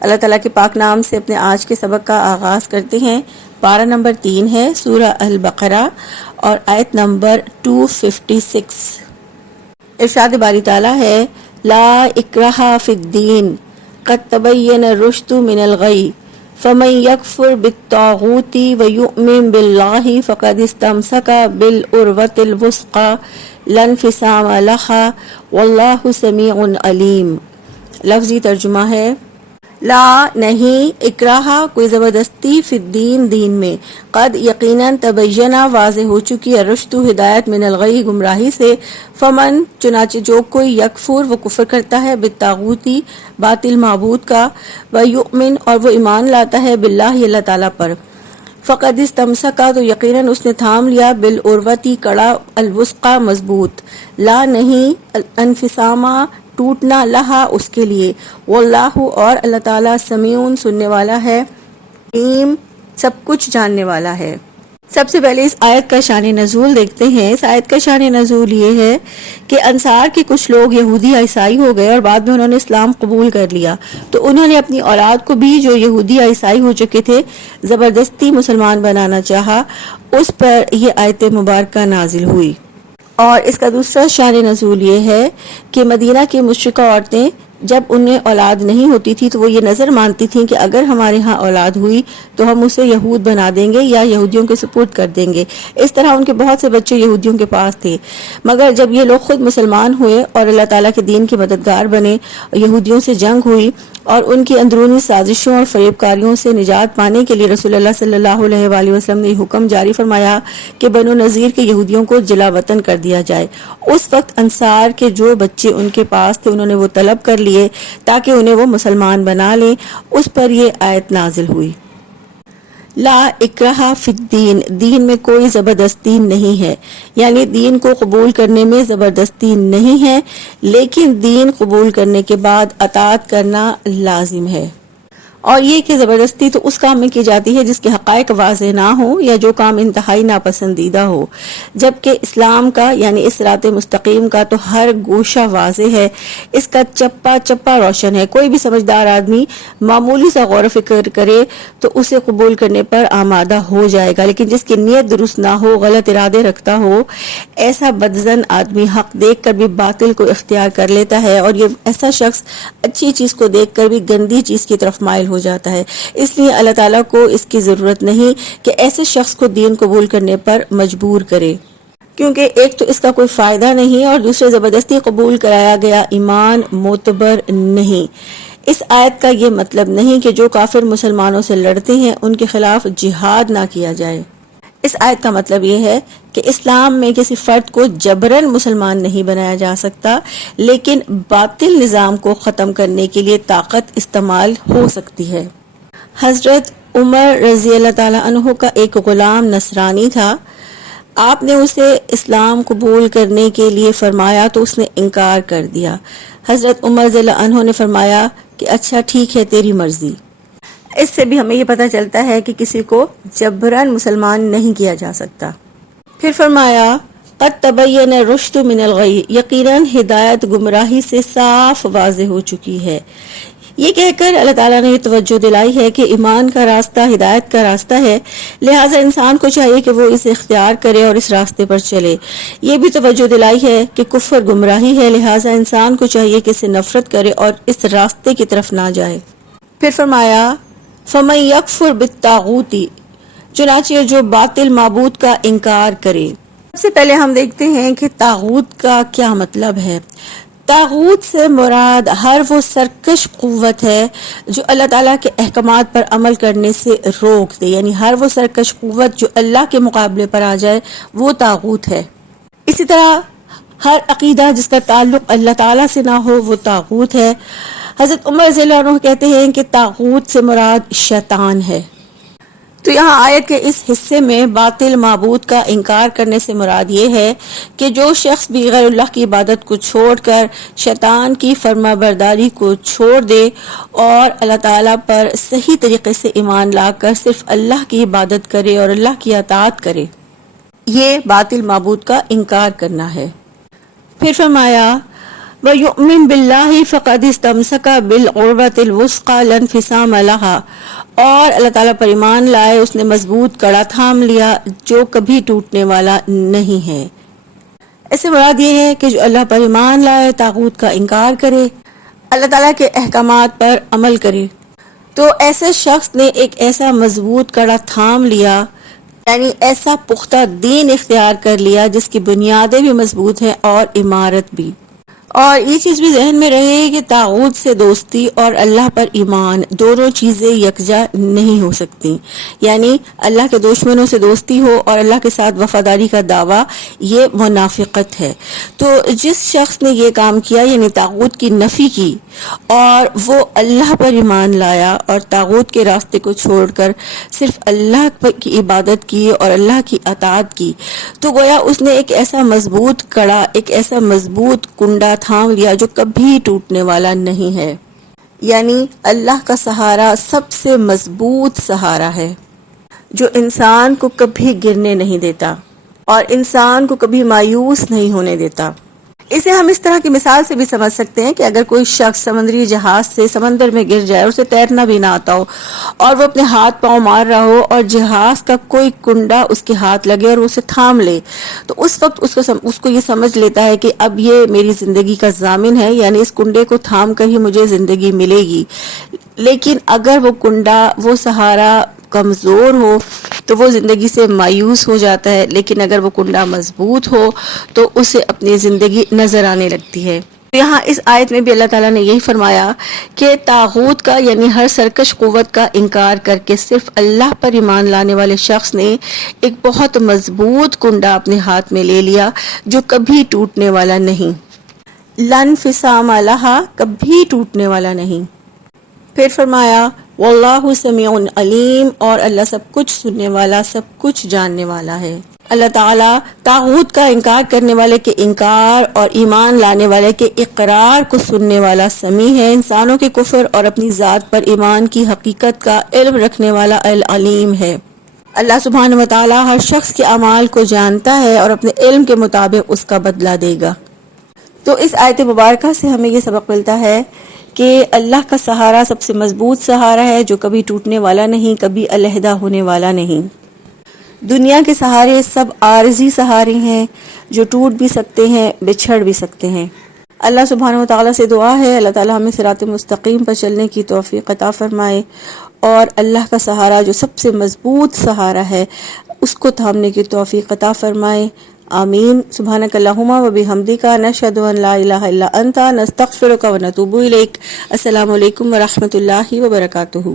اللہ تعالیٰ کے پاک نام سے اپنے آج کے سبق کا آغاز کرتے ہیں۔ پارہ نمبر 3 ہے سورہ البقرہ اور آیت نمبر 256۔ ارشاد باری تعالیٰ ہے لا اکراہ فی الدین قد تبین الرشد من الغی فمن یکفر بالطاغوت ویؤمن باللہ فقد استمسک بالعروۃ الوثقی لا انفصام لہا واللہ سمیع علیم۔ لفظی ترجمہ ہے لا نہیں، اکراہ کوئی زبردستی فی الدین دین میں، قد یقیناً تبینہ واضح ہو چکی ہے رشد ہدایت من الغی گمراہی سے، فمن چنانچہ جو کوئی یکفر وہ کفر کرتا ہے بالطاغوتی باطل معبود کا، ویؤمن اور وہ ایمان لاتا ہے باللہ اللہ تعالیٰ پر، فقد استمسکا تو یقیناً اس نے تھام لیا بالعروۃ کڑا الوثقی مضبوط، لا نہیں انفصامہ ٹوٹنا لہا اس کے لیے، واللہ اور اللہ تعالیٰ سمیع سننے والا ہے، علیم سب کچھ جاننے والا ہے۔ سب سے پہلے اس آیت کا شان نزول دیکھتے ہیں۔ اس آیت کا شان نزول یہ ہے کہ انصار کے کچھ لوگ یہودی عیسائی ہو گئے اور بعد میں انہوں نے اسلام قبول کر لیا، تو انہوں نے اپنی اولاد کو بھی جو یہودی عیسائی ہو چکے تھے زبردستی مسلمان بنانا چاہا، اس پر یہ آیت مبارکہ نازل ہوئی۔ اور اس کا دوسرا شان نزول یہ ہے کہ مدینہ کی مشرکہ عورتیں جب انہیں اولاد نہیں ہوتی تھی تو وہ یہ نظر مانتی تھیں کہ اگر ہمارے ہاں اولاد ہوئی تو ہم اسے یہود بنا دیں گے یا یہودیوں کے سپرد کر دیں گے۔ اس طرح ان کے بہت سے بچے یہودیوں کے پاس تھے، مگر جب یہ لوگ خود مسلمان ہوئے اور اللہ تعالیٰ کے دین کے مددگار بنے، یہودیوں سے جنگ ہوئی اور ان کی اندرونی سازشوں اور فریب کاریوں سے نجات پانے کے لیے رسول اللہ صلی اللہ علیہ وآلہ وسلم نے حکم جاری فرمایا کہ بنو نذیر کے یہودیوں کو جلا وطن کر دیا جائے۔ اس وقت انصار کے جو بچے ان کے پاس تھے انہوں نے وہ طلب کر لیے تاکہ انہیں وہ مسلمان بنا لیں۔ اس پر یہ آیت نازل ہوئی لا اکراہ فی الدین، دین میں کوئی زبردستی نہیں ہے، یعنی دین کو قبول کرنے میں زبردستی نہیں ہے، لیکن دین قبول کرنے کے بعد اطاعت کرنا لازم ہے۔ اور یہ کہ زبردستی تو اس کام میں کی جاتی ہے جس کے حقائق واضح نہ ہوں یا جو کام انتہائی ناپسندیدہ ہو، جبکہ اسلام کا یعنی اس صراط مستقیم کا تو ہر گوشہ واضح ہے، اس کا چپا چپا روشن ہے۔ کوئی بھی سمجھدار آدمی معمولی سا غور و فکر کرے تو اسے قبول کرنے پر آمادہ ہو جائے گا، لیکن جس کی نیت درست نہ ہو، غلط ارادے رکھتا ہو، ایسا بدظن آدمی حق دیکھ کر بھی باطل کو اختیار کر لیتا ہے، اور یہ ایسا شخص اچھی چیز کو دیکھ کر بھی گندی چیز کی طرف مائل ہو جاتا ہے۔ اس لیے اللہ تعالیٰ کو اس کی ضرورت نہیں کہ ایسے شخص کو دین قبول کرنے پر مجبور کرے، کیونکہ ایک تو اس کا کوئی فائدہ نہیں اور دوسرے زبردستی قبول کرایا گیا ایمان معتبر نہیں۔ اس آیت کا یہ مطلب نہیں کہ جو کافر مسلمانوں سے لڑتے ہیں ان کے خلاف جہاد نہ کیا جائے۔ اس آیت کا مطلب یہ ہے کہ اسلام میں کسی فرد کو جبراً مسلمان نہیں بنایا جا سکتا، لیکن باطل نظام کو ختم کرنے کے لیے طاقت استعمال ہو سکتی ہے۔ حضرت عمر رضی اللہ تعالیٰ عنہ کا ایک غلام نصرانی تھا، آپ نے اسے اسلام قبول کرنے کے لیے فرمایا تو اس نے انکار کر دیا۔ حضرت عمر رضی اللہ عنہ نے فرمایا کہ اچھا ٹھیک ہے، تیری مرضی۔ اس سے بھی ہمیں یہ پتہ چلتا ہے کہ کسی کو جبراً مسلمان نہیں کیا جا سکتا۔ پھر فرمایا قد تبین الرشد من الغی، یقیناً ہدایت گمراہی سے صاف واضح ہو چکی ہے۔ یہ کہہ کر اللہ تعالیٰ نے یہ توجہ دلائی ہے کہ ایمان کا راستہ ہدایت کا راستہ ہے، لہٰذا انسان کو چاہیے کہ وہ اسے اختیار کرے اور اس راستے پر چلے۔ یہ بھی توجہ دلائی ہے کہ کفر گمراہی ہے، لہٰذا انسان کو چاہیے کہ اسے نفرت کرے اور اس راستے کی طرف نہ جائے۔ پھر فرمایا فمن یکفر بالطاغوت، چنانچہ جو باطل معبود کا انکار کرے۔ سب سے پہلے ہم دیکھتے ہیں کہ طاغوت کا کیا مطلب ہے۔ طاغوت سے مراد ہر وہ سرکش قوت ہے جو اللہ تعالیٰ کے احکامات پر عمل کرنے سے روک دے، یعنی ہر وہ سرکش قوت جو اللہ کے مقابلے پر آ جائے وہ طاغوت ہے۔ اسی طرح ہر عقیدہ جس کا تعلق اللہ تعالیٰ سے نہ ہو وہ طاغوت ہے۔ حضرت عمر رضی اللہ عنہ کہتے ہیں کہ طاغوت سے مراد شیطان ہے۔ تو یہاں آیت کے اس حصے میں باطل معبود کا انکار کرنے سے مراد یہ ہے کہ جو شخص بھی غیر اللہ کی عبادت کو چھوڑ کر شیطان کی فرما برداری کو چھوڑ دے اور اللہ تعالیٰ پر صحیح طریقے سے ایمان لا کر صرف اللہ کی عبادت کرے اور اللہ کی اطاعت کرے، یہ باطل معبود کا انکار کرنا ہے۔ پھر فرمایا وَيُؤْمِن بِاللَّهِ فَقَدِ اسْتَمْسَكَ بِالْعُرْوَةِ الْوُثْقَى لَا انفصام لَهَا، اور اللہ تعالیٰ پر ایمان لائے اس نے مضبوط کڑا تھام لیا جو کبھی ٹوٹنے والا نہیں ہے۔ اس سے مراد یہ ہے کہ جو اللہ پر ایمان لائے، طاغوت کا انکار کرے، اللہ تعالیٰ کے احکامات پر عمل کرے، تو ایسے شخص نے ایک ایسا مضبوط کڑا تھام لیا، یعنی ایسا پختہ دین اختیار کر لیا جس کی بنیادیں بھی مضبوط ہیں اور عمارت بھی۔ اور یہ چیز بھی ذہن میں رہے کہ طاغوت سے دوستی اور اللہ پر ایمان دونوں چیزیں یکجا نہیں ہو سکتی، یعنی اللہ کے دشمنوں سے دوستی ہو اور اللہ کے ساتھ وفاداری کا دعویٰ، یہ منافقت ہے۔ تو جس شخص نے یہ کام کیا، یعنی طاغوت کی نفی کی اور وہ اللہ پر ایمان لایا اور طاغوت کے راستے کو چھوڑ کر صرف اللہ کی عبادت کی اور اللہ کی اطاعت کی، تو گویا اس نے ایک ایسا مضبوط کڑا، ایک ایسا مضبوط کنڈا تھام لیا جو کبھی ٹوٹنے والا نہیں ہے، یعنی اللہ کا سہارا سب سے مضبوط سہارا ہے جو انسان کو کبھی گرنے نہیں دیتا اور انسان کو کبھی مایوس نہیں ہونے دیتا۔ اسے ہم اس طرح کی مثال سے بھی سمجھ سکتے ہیں کہ اگر کوئی شخص سمندری جہاز سے سمندر میں گر جائے، اسے تیرنا بھی نہ آتا ہو اور وہ اپنے ہاتھ پاؤں مار رہا ہو اور جہاز کا کوئی کنڈا اس کے ہاتھ لگے اور اسے تھام لے، تو اس وقت اس کو یہ سمجھ لیتا ہے کہ اب یہ میری زندگی کا ضامن ہے، یعنی اس کنڈے کو تھام کر ہی مجھے زندگی ملے گی۔ لیکن اگر وہ کنڈا، وہ سہارا کمزور ہو تو وہ زندگی سے مایوس ہو جاتا ہے، لیکن اگر وہ کنڈا مضبوط ہو تو اسے اپنی زندگی نظر آنے لگتی ہے۔ یہاں اس آیت میں بھی اللہ تعالیٰ نے یہی فرمایا کہ طاغوت کا، یعنی ہر سرکش قوت کا انکار کر کے صرف اللہ پر ایمان لانے والے شخص نے ایک بہت مضبوط کنڈا اپنے ہاتھ میں لے لیا جو کبھی ٹوٹنے والا نہیں، لا انفصام لہا، کبھی ٹوٹنے والا نہیں۔ پھر فرمایا واللہ سمیع علیم، اور اللہ سب کچھ سننے والا، سب کچھ جاننے والا ہے۔ اللہ تعالیٰ طاغوت کا انکار کرنے والے کے انکار اور ایمان لانے والے کے اقرار کو سننے والا سمیع ہے، انسانوں کے کفر اور اپنی ذات پر ایمان کی حقیقت کا علم رکھنے والا العلیم ہے۔ اللہ سبحانہ و تعالیٰ ہر شخص کے اعمال کو جانتا ہے اور اپنے علم کے مطابق اس کا بدلہ دے گا۔ تو اس آیت مبارکہ سے ہمیں یہ سبق ملتا ہے کہ اللہ کا سہارا سب سے مضبوط سہارا ہے جو کبھی ٹوٹنے والا نہیں، کبھی علیحدہ ہونے والا نہیں۔ دنیا کے سہارے سب عارضی سہارے ہیں جو ٹوٹ بھی سکتے ہیں، بچھڑ بھی سکتے ہیں۔ اللہ سبحانہ و تعالیٰ سے دعا ہے اللہ تعالیٰ ہمیں صراط مستقیم پر چلنے کی توفیق عطا فرمائے اور اللہ کا سہارا جو سب سے مضبوط سہارا ہے اس کو تھامنے کی توفیق عطا فرمائے، آمین۔ سبحانک اللہم و بحمدک، نشہد ان لا الہ الا انت، نستغفرک و نتوب الیک۔ السلام علیکم ورحمۃ اللہ وبرکاتہ۔